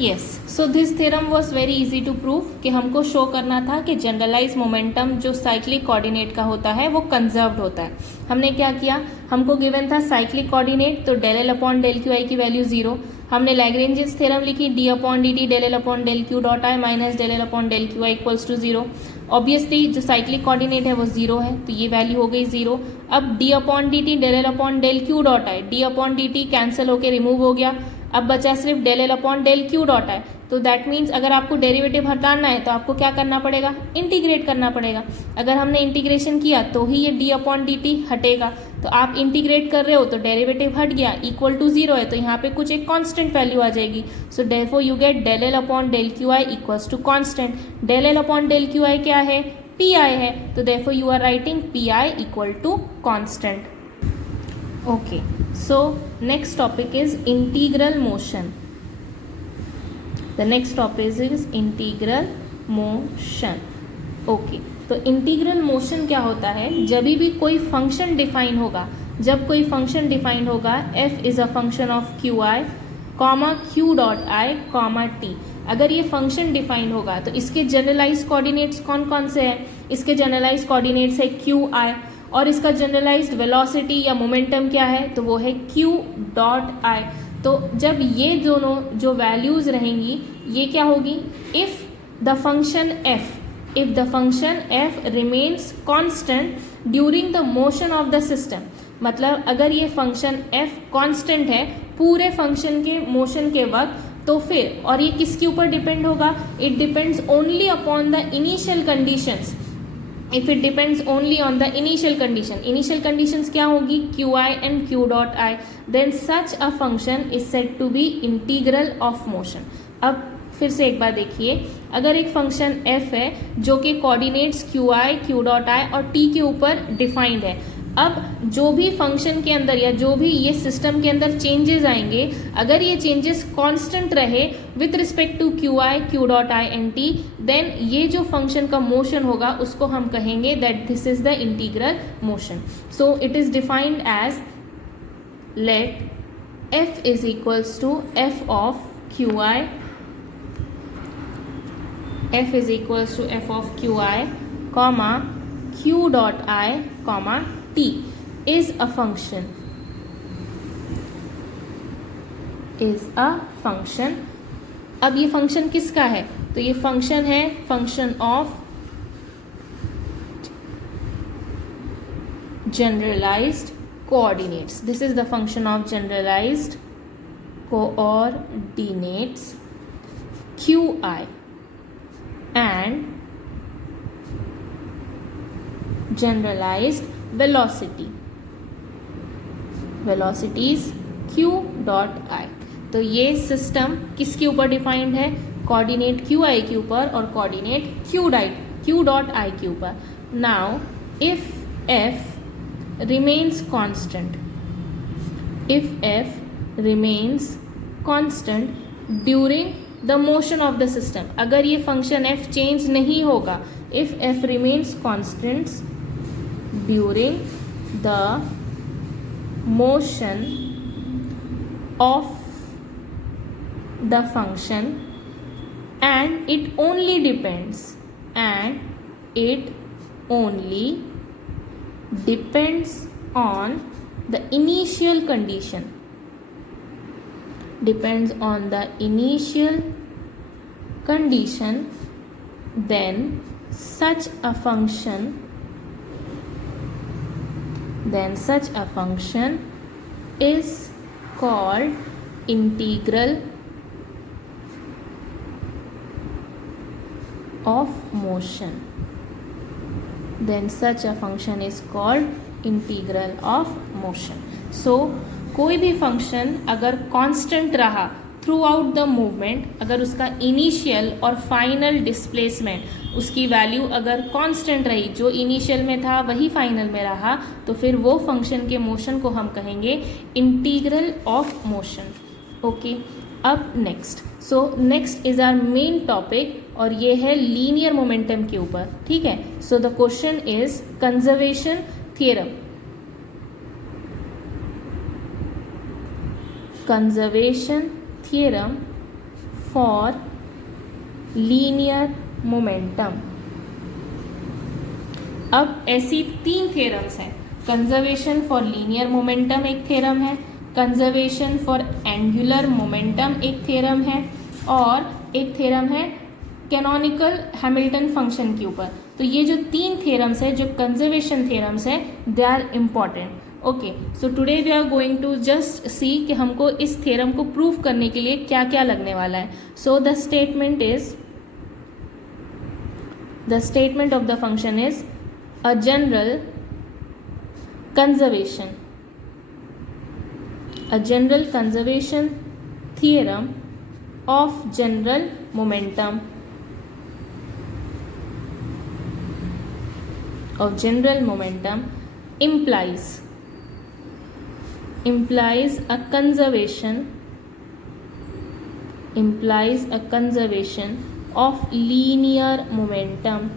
Yes, so this theorem was very easy to prove कि हमको show करना था कि जनरलाइज मोमेंटम जो साइक्लिक कोऑर्डिनेट का होता है वो कंजर्व्ड होता है। हमने क्या किया, हमको गिवन था साइक्लिक कोऑर्डिनेट, तो del L upon del Q I की वैल्यू 0। हमने लैग्रेंजियस थ्योरम लिखी, D upon D T del L upon del Q dot I minus del L upon del Q I equals to 0। Obviously जो cyclic coordinate है वो 0 है, तो ये value हो गई 0। अब D upon D T del L upon del Q dot I, D upon D T cancel होकर रिमूव हो गया, अब बचा सिर्फ del L upon del Q dot I. तो दैट मीन्स अगर आपको डेरिवेटिव हटाना है तो आपको क्या करना पड़ेगा, इंटीग्रेट करना पड़ेगा। अगर हमने इंटीग्रेशन किया तो ही ये डी अपॉन डी टी हटेगा, तो आप इंटीग्रेट कर रहे हो तो डेरिवेटिव हट गया, इक्वल टू 0 है, तो यहाँ पे कुछ एक कांस्टेंट वैल्यू आ जाएगी। So therefore you get del L upon del Q I equals to constant. Del L upon del Q I क्या है, पी आई है, तो therefore you are writing P I equal to constant. Okay, so next topic is integral motion. The next topic is integral motion. Okay, तो integral motion क्या होता है, जब भी कोई फंक्शन डिफाइन होगा, जब कोई फंक्शन डिफाइन होगा f is a function of Q I comma Q dot I comma T, अगर ये फंक्शन डिफाइन होगा तो इसके जनरलाइज कोऑर्डिनेट्स कौन कौन से हैं, इसके जनरलाइज कोऑर्डिनेट्स है क्यू आई, और इसका जनरलाइज्ड वेलोसिटी या मोमेंटम क्या है, तो वो है क्यू डॉट आई। तो जब ये दोनों जो वैल्यूज रहेंगी ये क्या होगी, if the function f remains constant during the motion of the system, मतलब अगर ये फंक्शन f कांस्टेंट है पूरे फंक्शन के मोशन के वक्त, तो फिर, और ये किसके ऊपर डिपेंड होगा, it depends only upon the initial conditions. If it depends only on the initial conditions क्या होगी, Q I and Q dot I, then such a function is said to be integral of motion. अब फिर से एक बार देखिए, अगर एक function f है जो कि coordinates Q I Q dot आई और t के ऊपर डिफाइंड है, अब जो भी फंक्शन के अंदर या जो भी ये सिस्टम के अंदर चेंजेस आएंगे, अगर ये चेंजेस कांस्टेंट रहे with respect to Q I Q dot I and T, then ये जो फंक्शन का मोशन होगा उसको हम कहेंगे that this is the integral motion. So it is defined as, let f is equals to f of Q I, f is equals to f of qi comma q dot I comma t is a function, अब ये function किसका है, तो ये function है function of generalized coordinates. This is the function of generalized coordinates qi and generalized velocity is q dot I। तो ये system किसके ऊपर डिफाइंड है, कोऑर्डिनेट क्यू आई के ऊपर और कोऑर्डिनेट क्यू डॉट आई के ऊपर। Now if f remains constant during the motion of the system, अगर ये फंक्शन f चेंज नहीं होगा, if f remains constant during the motion of the function and it only depends on the initial condition, then such a function is called integral of motion. So कोई भी function अगर constant रहा through out the movement, अगर उसका initial और final displacement उसकी value अगर constant रही, जो इनिशियल में था वही फाइनल में रहा, तो फिर वो फंक्शन के मोशन को हम कहेंगे इंटीग्रल ऑफ मोशन। ओके, अब next is our main topic, और ये है लीनियर मोमेंटम के ऊपर। ठीक है, so the question is conservation theorem. For linear momentum. अब ऐसी 3 थ्योरम्स हैं। कंजर्वेशन फॉर लीनियर मोमेंटम एक थ्योरम है, कंजर्वेशन फॉर एंगुलर मोमेंटम एक थ्योरम है, और एक थ्योरम है कैनोनिकल हैमिल्टन फंक्शन के ऊपर। तो ये जो 3 थ्योरम्स है, जो कंजर्वेशन थ्योरम्स है, they are important. Okay, so today we are going to just see कि हमको इस थ्योरम को प्रूव करने के लिए क्या क्या लगने वाला है। So the statement of the function is a general conservation theorem of general momentum implies a conservation of linear momentum।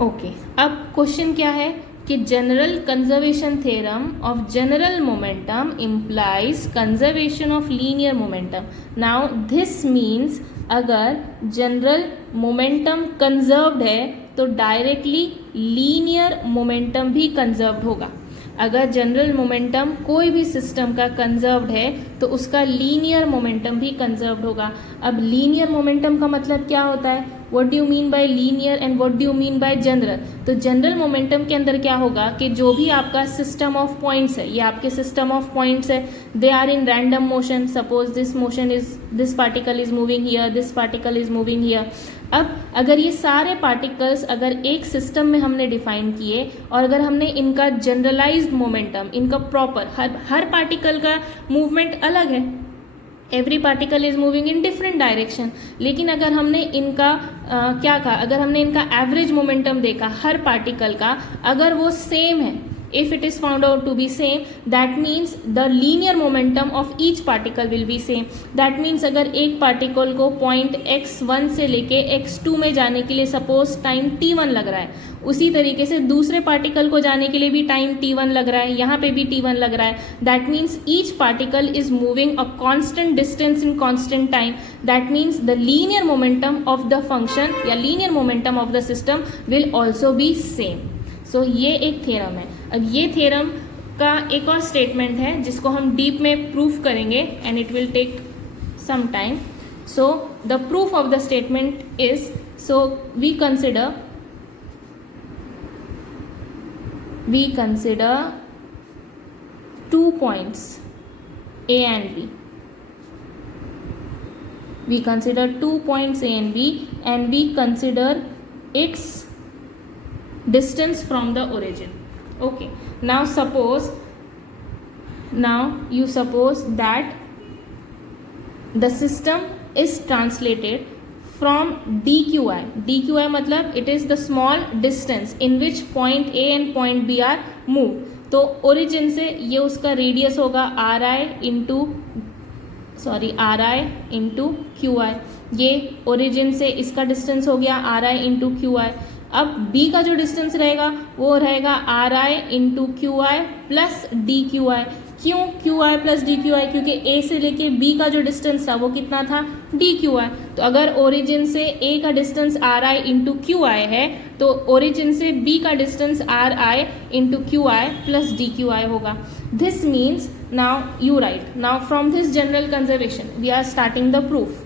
Okay, अब क्वेश्चन क्या है कि general conservation theorem of general momentum implies conservation of linear momentum. Now this means अगर general momentum conserved है तो directly linear momentum भी conserved होगा। अगर जनरल मोमेंटम कोई भी सिस्टम का कंजर्व्ड है तो उसका लीनियर मोमेंटम भी कंजर्व्ड होगा। अब लीनियर मोमेंटम का मतलब क्या होता है? What do you mean by linear and what do you mean by general? तो जनरल मोमेंटम के अंदर क्या होगा कि जो भी आपका सिस्टम ऑफ पॉइंट्स है, ये आपके सिस्टम ऑफ पॉइंट्स है, they are in random motion. Suppose this particle is moving here, this particle is moving here. अब अगर ये सारे पार्टिकल्स अगर एक सिस्टम में हमने डिफाइन किए और अगर हमने इनका जनरलाइज्ड मोमेंटम, इनका प्रॉपर हर पार्टिकल का मूवमेंट अलग है, every particle is moving in different direction, लेकिन अगर हमने इनका क्या कहा, अगर हमने इनका एवरेज मोमेंटम देखा हर पार्टिकल का, अगर वो सेम है, if it is found out to be same, that means the linear momentum of each particle will be same। that means अगर एक पार्टिकल को पॉइंट x1 से लेके x2 में जाने के लिए सपोज टाइम t1 लग रहा है, उसी तरीके से दूसरे पार्टिकल को जाने के लिए भी टाइम t1 लग रहा है, यहाँ पे भी t1 लग रहा है। that means each particle is moving a constant distance in constant time। that means the linear momentum of the function या linear momentum of the system will also be same। सो ये एक थ्योरम है। अब ये theorem का एक और statement है जिसको हम डीप में प्रूफ करेंगे and it will take some time. So the proof of the statement is, so we consider 2 points A and B। we consider 2 points A and B and we consider its distance from the origin। okay, now you suppose that the system is translated from dqi मतलब it is the small distance in which point A and point B are moved। तो origin से ये उसका radius होगा ri into qi। ये origin से इसका distance हो गया ri इंटू qi। अब B का जो डिस्टेंस रहेगा वो रहेगा ri into qi plus dqi। क्यों qi प्लस dqi? क्योंकि A से लेके B का जो डिस्टेंस था वो कितना था? dqi। तो अगर ओरिजिन से A का डिस्टेंस ri इंटू qi है तो ओरिजिन से B का distance ri into qi plus dqi होगा। This means now you write, now from this general conservation we are starting the proof.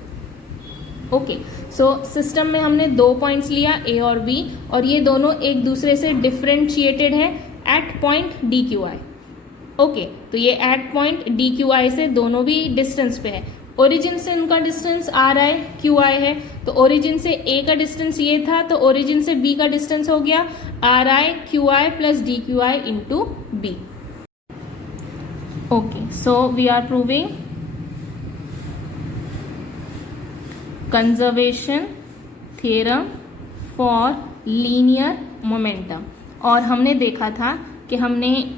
Okay, so system में हमने 2 points लिया A और B और ये दोनों एक दूसरे से डिफ्रेंशिएटेड है एट पॉइंट dqi। ओके, तो ये एट पॉइंट dqi से दोनों भी डिस्टेंस पे है। ओरिजिन से उनका डिस्टेंस ri qi है, तो ओरिजिन से A का डिस्टेंस ये था तो ओरिजिन से B का डिस्टेंस हो गया ri qi plus dqi into B। Okay, so we are proving conservation theorem for linear momentum. और हमने देखा था कि हमने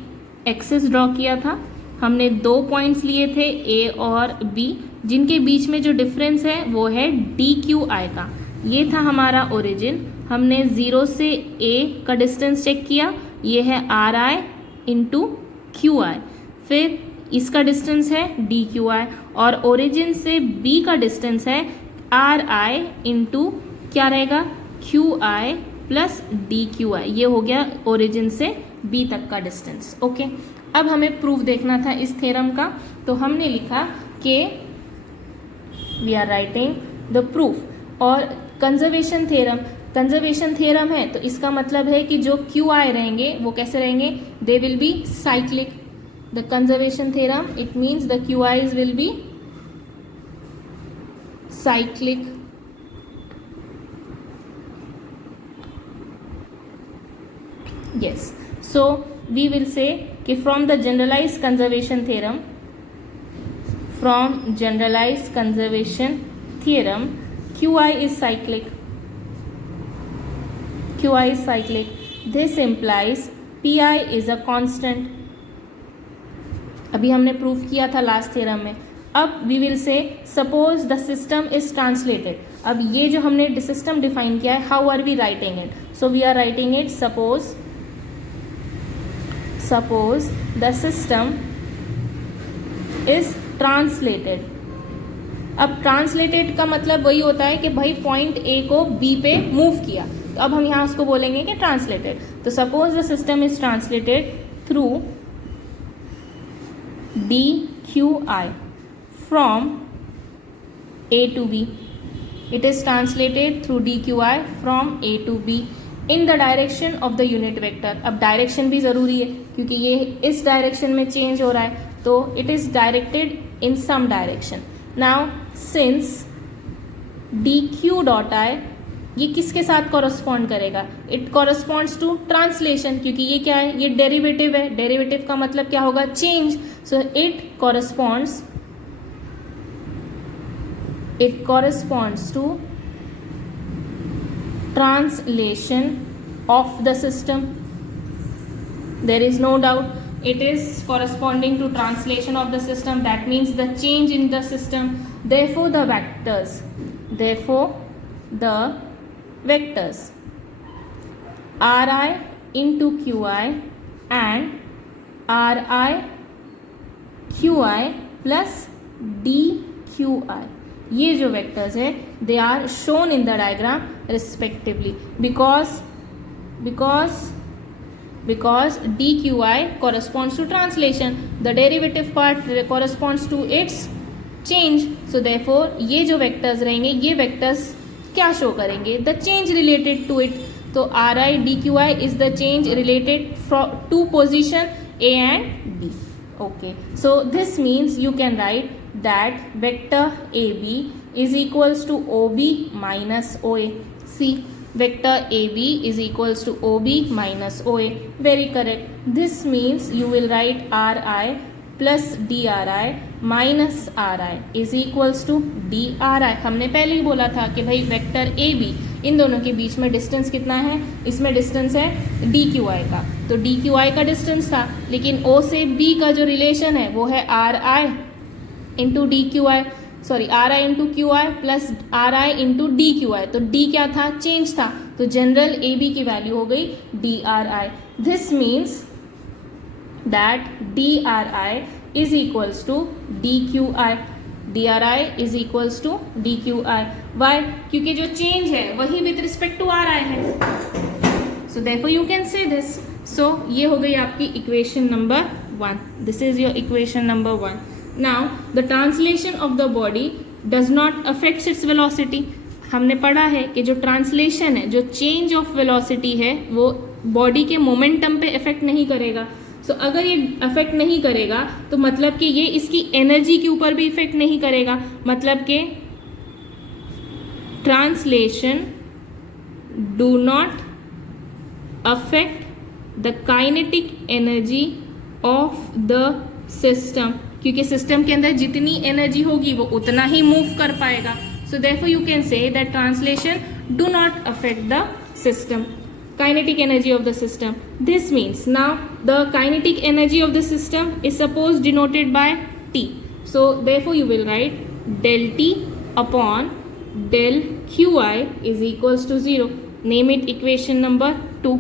एक्सिस ड्रॉ किया था, हमने 2 पॉइंट्स लिए थे A और B जिनके बीच में जो डिफरेंस है वो है dqi का। ये था हमारा ओरिजिन। हमने 0 से A का डिस्टेंस चेक किया, ये है ri इंटू qi। फिर इसका डिस्टेंस है DQI और ओरिजिन से B का डिस्टेंस है RI इंटू क्या रहेगा QI प्लस DQI। ये हो गया ओरिजिन से B तक का डिस्टेंस। ओके, अब हमें प्रूफ देखना था इस थ्योरम का, तो हमने लिखा कि we are writing the proof. और कंजर्वेशन थ्योरम है तो इसका मतलब है कि जो QI रहेंगे वो कैसे रहेंगे, they will be cyclic. The conservation theorem it means the QIs will be cyclic. Yes, so we will say कि from the generalized conservation theorem QI is cyclic. This implies PI is a constant. अभी हमने proof किया था last theorem में। अब we will say suppose the system is translated. अब ये जो हमने सिस्टम डिफाइन किया है, how are we writing it? So we are writing it suppose the system is translated। अब ट्रांसलेटेड का मतलब वही होता है कि भाई पॉइंट A को B पे मूव किया, तो अब हम यहाँ उसको बोलेंगे कि ट्रांसलेटेड। तो suppose the system is translated through DQI from A to B। It is translated through DQI from A to B in the direction of the unit vector. अब डायरेक्शन भी ज़रूरी है क्योंकि ये इस डायरेक्शन में चेंज हो रहा है, तो it is directed in some direction. Now since DQ dot I ये किसके साथ कॉरस्पॉन्ड करेगा? इट कॉरस्पॉन्ड्स टू ट्रांसलेशन, क्योंकि ये क्या है, ये डेरिवेटिव है। डेरिवेटिव का मतलब क्या होगा? Change. So it corresponds to translation of the system. There is no doubt it is corresponding to translation of the system. That means the change in the system. Therefore the vectors Ri into QI and Ri QI plus DQI, ये जो vectors है they are shown in the diagram respectively because DQI corresponds to translation, the derivative part corresponds to its change. So therefore ये जो vectors रहेंगे ये vectors क्या show करेंगे? The change related to it. तो Ri DQI is the change related to position A and B. Okay, so this means you can write that vector AB is equals to OB minus OA. See, vector AB is equals to OB minus OA. Very correct. This means you will write Ri plus DRI minus Ri is equals to DRI. हमने पहले ही बोला था कि भाई vector AB इन दोनों के बीच में distance कितना है? इसमें डिस्टेंस है DQI का, तो DQI का डिस्टेंस था, लेकिन O से B का जो रिलेशन है वो है Ri into DQI, sorry Ri into QI plus Ri into DQI। तो D क्या था? चेंज था, तो जनरल AB की वैल्यू हो गई DRI। This means that DRI is equals to DQI। DRI is equals to DQI। Why? क्योंकि जो चेंज है वही विद रिस्पेक्ट टू Ri है। So therefore you can say this. So ये हो गई आपकी equation number 1। This is your equation number 1। Now the translation of the body does not affect its velocity। हमने पढ़ा है कि जो ट्रांसलेशन है, जो चेंज ऑफ वेलोसिटी है, वो बॉडी के मोमेंटम पे इफेक्ट नहीं करेगा। सो अगर ये अफेक्ट नहीं करेगा तो मतलब कि ये इसकी एनर्जी के ऊपर भी इफेक्ट नहीं करेगा। मतलब कि translation do not affect the kinetic energy of the system, क्योंकि सिस्टम के अंदर जितनी एनर्जी होगी वो उतना ही मूव कर पाएगा। सो therefore you can say that translation do not affect the system kinetic energy of the system. This means now the kinetic energy of the system is suppose denoted by T. So therefore you will write del T upon del QI is equals to 0. Name it equation number 2.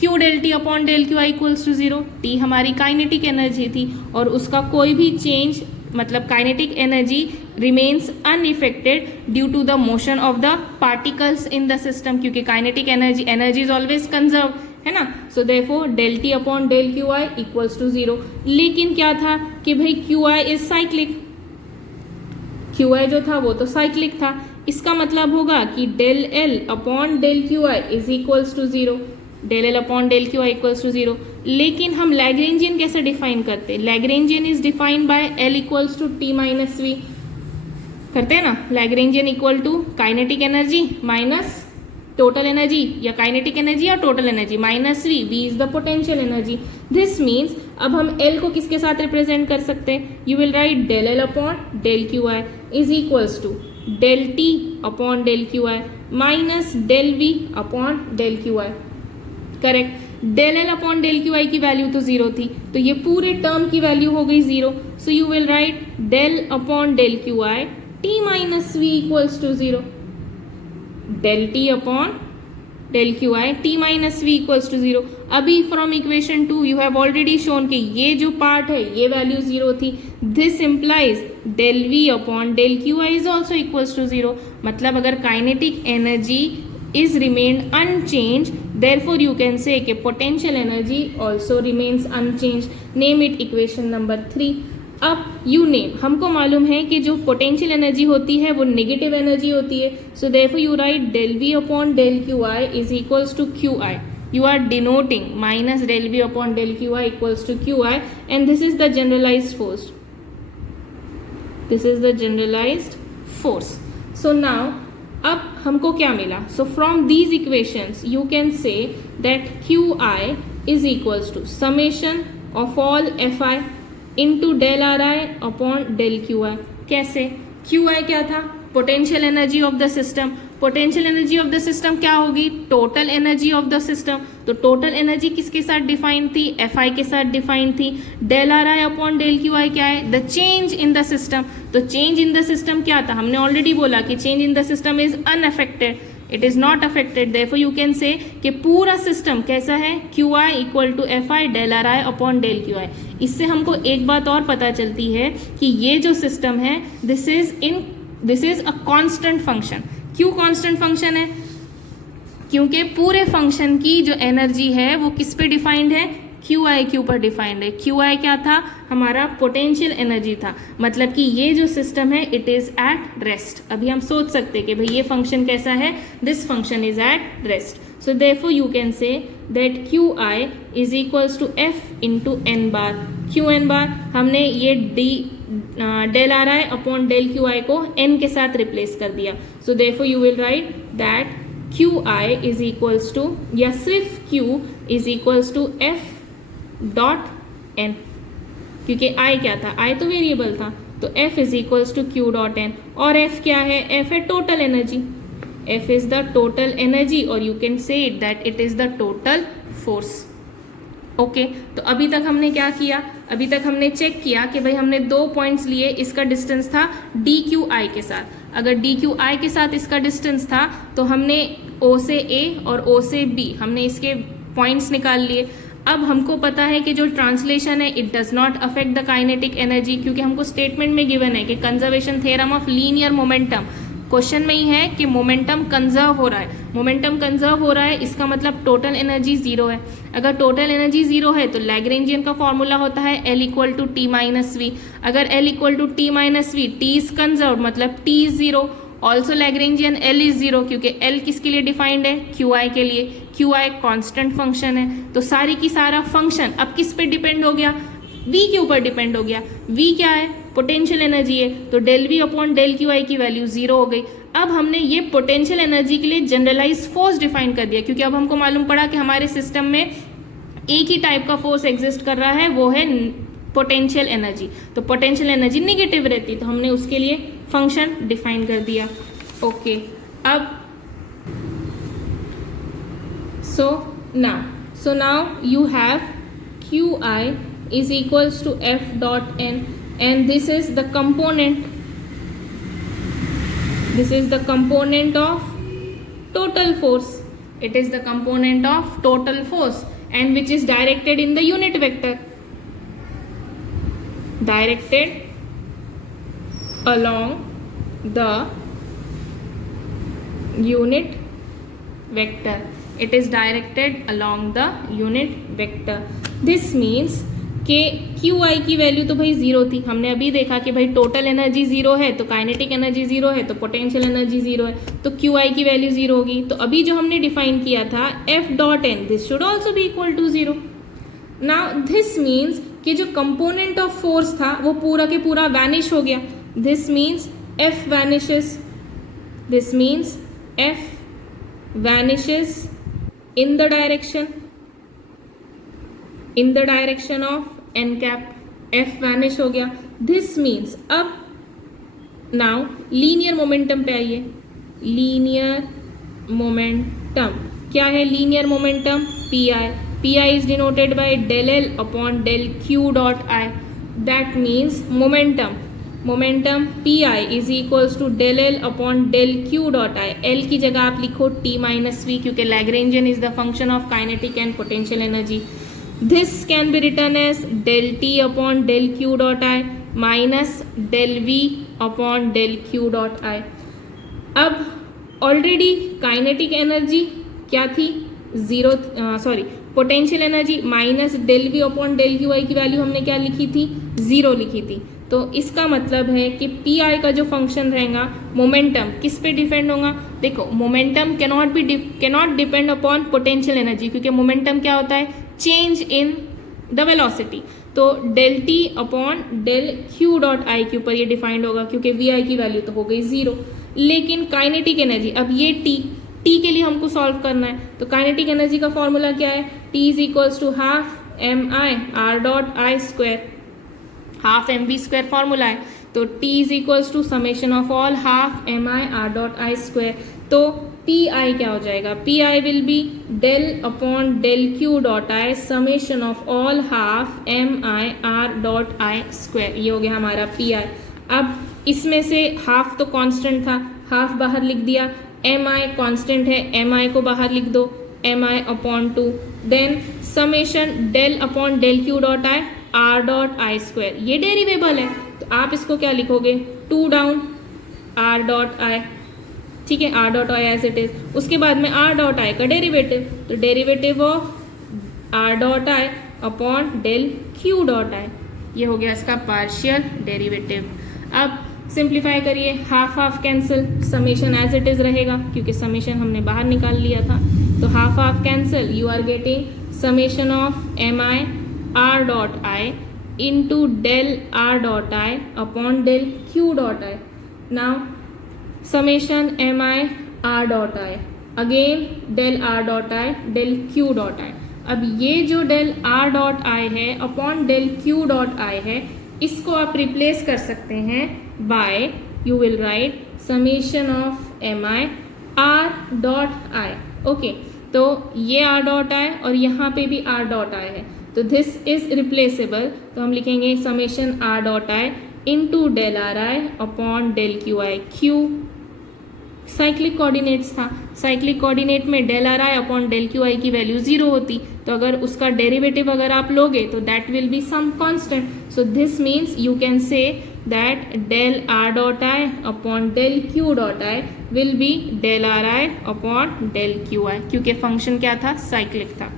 Q del T upon del QI equals to 0। T हमारी kinetic energy थी और उसका कोई भी change मतलब kinetic energy remains unaffected due to the motion of the particles in the system, क्योंकि kinetic energy is always conserve, है ना। So therefore del T upon del QI equals to 0। लेकिन क्या था कि भाई QI इज साइक्लिक, QI जो था वो तो साइक्लिक था, इसका मतलब होगा कि del L upon del QI is equals to 0, del L upon del QI equals to 0। लेकिन हम लैग्रेंजियन कैसे डिफाइन करते हैं? Lagrangian is defined by L equals to T minus V करते हैं ना। Lagrangian equal to kinetic energy minus total energy, या kinetic energy या total energy minus V, V is the potential energy. This means अब हम L को किसके साथ रिप्रेजेंट कर सकते हैं? You will write del L upon del QI is equals to del T upon del QI minus del V upon del QI। Correct. del L upon del QI की value तो 0 थी, तो ये पूरे टर्म की वैल्यू हो गई 0। So you will write del upon del QI T minus V equals to 0, del T upon del QI T minus V equals to 0। अभी from equation 2 you have already shown कि ये जो part है ये value 0 थी। This implies del V upon del QI is also equals to 0। मतलब अगर kinetic energy is remained unchanged, therefore you can say कि potential energy also remains unchanged. Name it equation number 3. अब you name, हमको मालूम है कि जो potential energy होती है वो negative energy होती है, so therefore you write del V upon del QI is equals to QI. You are denoting minus del V upon del QI equals to QI, and this is the generalized force. This is the generalized force. So now अब हमको क्या मिला? So from these equations you can say that QI is equals to summation of all FI into del RI upon del QI। कैसे? QI क्या था? Potential energy of the system. Potential energy of the system क्या होगी? Total energy of the system. तो total energy किसके साथ defined थी? FI के साथ डिफाइंड थी। del RI upon del QI क्या है? The change in the system. तो चेंज इन द सिस्टम क्या था? हमने ऑलरेडी बोला कि change in the system is unaffected, it is not affected. Therefore you can say कि पूरा सिस्टम कैसा है? QI equal to FI del RI upon del QI। इससे हमको एक बात और पता चलती है कि ये जो सिस्टम है this is a constant function. क्यों कांस्टेंट फंक्शन है? क्योंकि पूरे फंक्शन की जो एनर्जी है वो किस पे डिफाइंड है? QIQ पर डिफाइंड है। QI क्या था? हमारा पोटेंशियल एनर्जी था। मतलब कि ये जो सिस्टम है इट इज एट रेस्ट। अभी हम सोच सकते हैं कि भाई ये फंक्शन कैसा है? This function is at rest. So therefore you can say that QI is equals to F into n bar. क्यों n बार? हमने ये del RI upon del QI को n के साथ रिप्लेस कर दिया। So therefore you will write that QI is equals to, या सिर्फ Q is equals to F dot n, क्योंकि I क्या था? I तो वेरिएबल था, तो F is equals to Q dot n। और F क्या है? F है total energy. F is the total energy, और you can say it that it is the total force. Okay, तो अभी तक हमने क्या किया? अभी तक हमने चेक किया कि भाई हमने 2 पॉइंट्स लिए, इसका डिस्टेंस था DQI के साथ। अगर DQI के साथ इसका डिस्टेंस था तो हमने O से A और O से B हमने इसके पॉइंट्स निकाल लिए। अब हमको पता है कि जो ट्रांसलेशन है it does not affect the kinetic energy, क्योंकि हमको स्टेटमेंट में गिवन है कि conservation theorem of linear momentum. Question में ही है कि मोमेंटम कंजर्व हो रहा है। मोमेंटम कंजर्व हो रहा है इसका मतलब टोटल एनर्जी 0 है। अगर टोटल एनर्जी 0 है तो लैग्रेंजियन का फॉर्मूला होता है L equal to T minus V. अगर L equal to T minus V, T is conserve मतलब T is 0। Also Lagrangian L is 0, क्योंकि L किसके लिए डिफाइंड है? QI के लिए। QI कांस्टेंट फंक्शन है, तो सारी की सारा फंक्शन अब किस पे डिपेंड हो गया? V के ऊपर डिपेंड हो गया। V क्या है? पोटेंशियल एनर्जी है, तो del V upon del QI की वैल्यू 0 हो गई। अब हमने ये पोटेंशियल एनर्जी के लिए जनरलाइज फोर्स डिफाइन कर दिया, क्योंकि अब हमको मालूम पड़ा कि हमारे सिस्टम में एक ही टाइप का फोर्स एग्जिस्ट कर रहा है, वो है पोटेंशियल एनर्जी। तो पोटेंशियल एनर्जी निगेटिव रहती, तो हमने उसके लिए फंक्शन डिफाइन कर दिया। ओके, अब so now you have QI is equals to F dot n, and this is the component of total force, It is the component of total force and which is directed in the unit vector. Directed along the unit vector. It is directed along the unit vector. This means कि Q I की value तो भाई zero थी. हमने अभी देखा कि भाई टोटल एनर्जी जीरो है तो काइनेटिक एनर्जी जीरो है तो पोटेंशियल एनर्जी जीरो है, तो क्यू आई की वैल्यू जीरो होगी. तो अभी जो हमने डिफाइन किया था F dot N, this should also be equal to zero. Now this means कि जो कंपोनेंट ऑफ फोर्स था वो पूरा के पूरा वैनिश हो गया. This means F vanishes. This means F vanishes in the direction of n cap. f vanish हो गया. this means अब now लीनियर मोमेंटम पे आइए. लीनियर मोमेंटम क्या है? Linear momentum pi. pi is denoted by del L upon del Q dot I. that means momentum pi is equals to del L upon del Q dot I. L की जगह आप लिखो t minus v क्योंकि Lagrangian is the function of kinetic and potential energy. This can be written as del t upon del Q dot I minus del v upon del Q dot I. अब already kinetic energy क्या थी? Zero. Potential energy minus del V upon del Q I की value हमने क्या लिखी थी? Zero लिखी थी. तो इसका मतलब है कि पी आई का जो फंक्शन रहेगा मोमेंटम किस पे डिपेंड होगा? देखो momentum cannot depend upon potential energy क्योंकि मोमेंटम क्या होता है? Change in the velocity. तो del T upon del Q dot I के ऊपर ये डिफाइंड होगा क्योंकि वी आई की वैल्यू तो हो गई जीरो. लेकिन काइनेटिक एनर्जी, अब ये टी के लिए हमको सॉल्व करना है. तो काइनेटिक एनर्जी का फॉर्मूला क्या है? T is equals to half M I R dot I square. Half M V square formula है. तो T is equals to summation of all half M I R dot I square. तो P I क्या हो जाएगा? P I will be del upon del Q dot I summation of all half M I R dot I square. ये हो गया हमारा P I. अब इसमें से हाफ तो कांस्टेंट था, हाफ बाहर लिख दिया. एम आई कॉन्स्टेंट है, एम आई को बाहर लिख दो, M I upon two. Then summation del upon del Q dot I R dot I square. ये डेरिवेबल है तो आप इसको क्या लिखोगे? Two down R dot I. ठीक है, R dot I as it is. उसके बाद में आर डॉट आई का डेरिवेटिव, तो derivative of R dot I upon del Q dot आई. ये हो गया इसका पार्शियल डेरिवेटिव. अब सिंप्लीफाई करिए, half half cancel, summation as it is रहेगा क्योंकि समेशन हमने बाहर निकाल लिया था. तो half half cancel, you are getting summation of M I R dot I into del R dot I upon del Q dot I. Now summation M I R dot I again del R dot I del Q dot I. अब ये जो del R dot I है upon del Q dot I है, इसको आप replace कर सकते हैं by you will write summation of M I R dot I. Okay, तो ये आर डॉट आई और यहाँ पे भी आर डॉट आई है तो दिस इज रिप्लेसेबल. तो हम लिखेंगे summation R dot I into del are I upon del Q I. Q cyclic coordinates था, साइक्लिक कोऑर्डिनेट में del are I upon del Q I की वैल्यू जीरो होती, तो अगर उसका डेरिवेटिव अगर आप लोगे तो that will be some constant. So this means you can say that del R dot I upon del Q dot I will be del are I upon del Q I क्योंकि function क्या था? Cyclic था.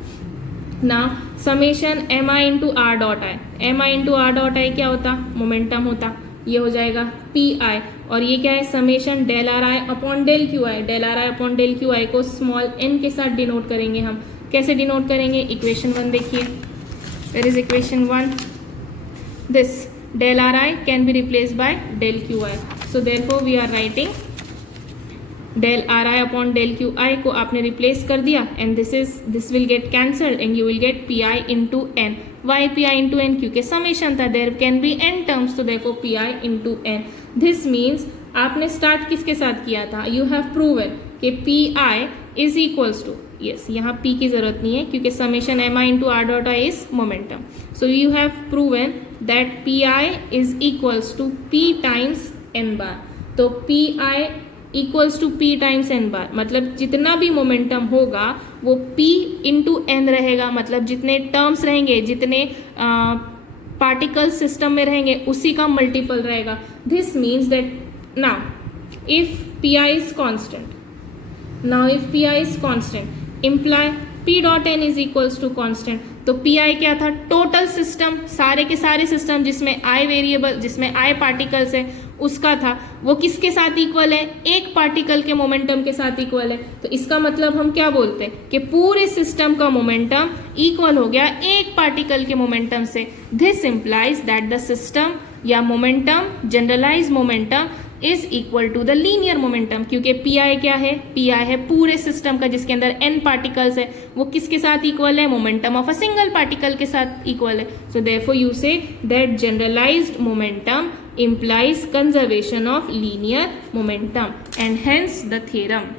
ना summation M I into R dot I, M I into R dot I क्या होता? Momentum होता. ये हो जाएगा पी आई और ये क्या है? Summation del are I upon del Q I. Del are I upon del Q I को स्मॉल एन के साथ डिनोट करेंगे हम. कैसे डिनोट करेंगे? इक्वेशन 1 देखिए. There is equation 1. This del are i can be replaced by del Q i. So therefore we are writing del are I upon del Q I को आपने replace कर दिया and this will get cancelled and you will get p i into n. Why p i into n? क्योंकि summation था, there can be n terms, तो देखो p i into n. This means आपने start किसके साथ किया था? You have proven कि P I is equals to, yes यहाँ पी की जरूरत नहीं है क्योंकि summation M I into R dot I is momentum. So you have proven that P I is equals to P times N bar. तो P I equals to P times N bar, मतलब जितना भी momentum होगा वो P into N रहेगा, मतलब जितने terms रहेंगे, जितने पार्टिकल सिस्टम में रहेंगे उसी का मल्टीपल रहेगा. This means that now if P I is constant, now if pi is constant imply p dot n is equals to constant. तो pi क्या था? टोटल सिस्टम, सारे के सारे सिस्टम जिसमें i वेरिएबल, जिसमें i पार्टिकल्स है उसका था, वो किसके साथ इक्वल है? एक पार्टिकल के मोमेंटम के साथ इक्वल है. तो इसका मतलब हम क्या बोलते हैं कि पूरे सिस्टम का मोमेंटम इक्वल हो गया एक पार्टिकल के मोमेंटम से. This implies that the system या momentum, generalize momentum is equal to the linear momentum, क्योंकि पी आई क्या है? पी आई है पूरे सिस्टम का जिसके अंदर n पार्टिकल्स है, वो किसके साथ इक्वल है? Momentum of a single particle के साथ इक्वल है. So therefore you say that generalised momentum implies conservation of linear momentum and hence the theorem.